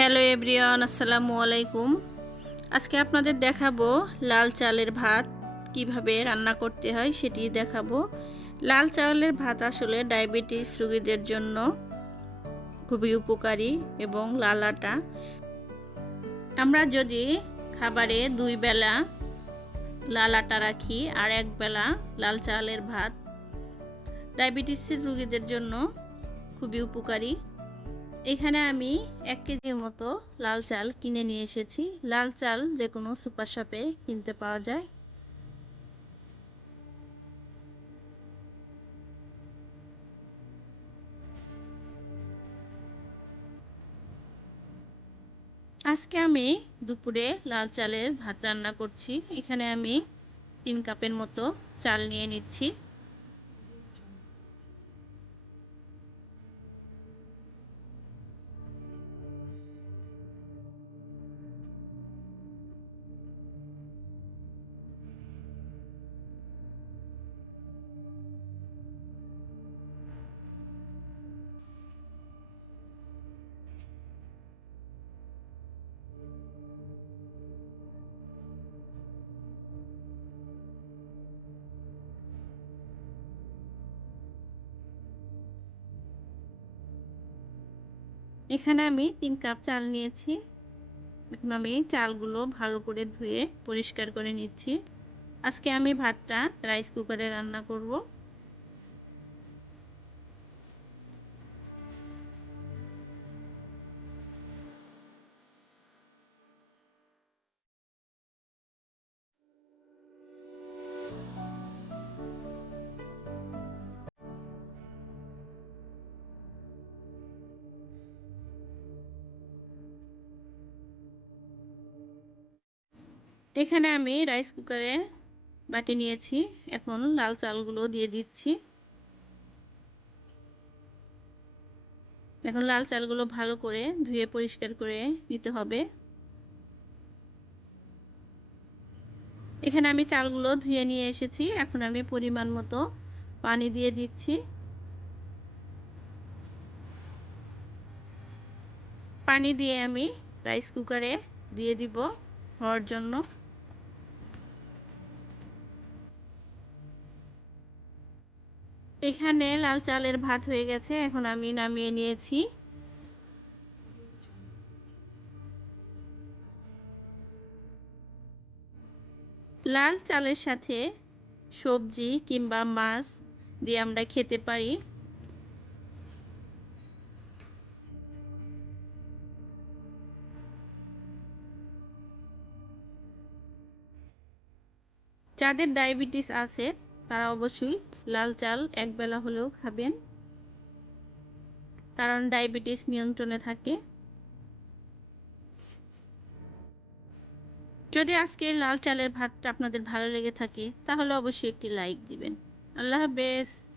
Hello everyone, আসসালামু আলাইকুম। আজকে আপনাদের দেখাবো লাল চালের ভাত কীভাবে রান্না করতে হয় সেটি দেখাবো। লাল চালের ভাত আসলে ডায়াবেটিস রোগীদের জন্য খুবই উপকারী এবং লাল আটা। আমরা যদি খাবারে দুই বেলা লাল আটা রাখি আর এক বেলা লাল চালের ভাত, ডায়াবেটিসের রোগীদের জন্য খুবই উপকারী। এখানে আমি এক কেজির মতো লাল চাল কিনে নিয়ে এসেছি। লাল চাল যে কোনো সুপার শপে কিনতে পাওয়া যায়। আজকে আমি দুপুরে লাল চালের ভাত রান্না করছি। এখানে আমি তিন কাপের মতো চাল নিয়ে নিচ্ছি। এখানে আমি তিন কাপ চাল নিয়েছি। এখন আমি চালগুলো ভালো করে ধুয়ে পরিষ্কার করে নিচ্ছি। আজকে আমি ভাতটা রাইস কুকারে রান্না করব। এখানে আমি রাইস কুকারে বাটি নিয়েছি। এখন লাল চালগুলো দিয়ে দিচ্ছি। এখন লাল চালগুলো ভালো করে ধুয়ে পরিষ্কার করে নিতে হবে। এখানে আমি চালগুলো ধুয়ে নিয়ে এসেছি। এখন আমি পরিমাণ মতো পানি দিয়ে দিচ্ছি। পানি দিয়ে আমি রাইস কুকারে দিয়ে দিব হওয়ার জন্য। এখানে লাল চালের ভাত হয়ে গেছে, এখন আমি নামিয়ে নিয়েছি। লাল চালের সাথে সবজি কিংবা মাছ দিয়ে আমরা খেতে পারি। যাদের ডায়াবেটিস আছে তারা অবশ্যই লাল চাল একবেলা হলেও খাবেন। কারণ ডায়াবেটিস নিয়ন্ত্রণে থাকে। যদি আজকে লাল চালের ভাতটা আপনাদের ভালো লেগে থাকে, তাহলে অবশ্যই একটি লাইক দিবেন। আল্লাহ হাফেজ।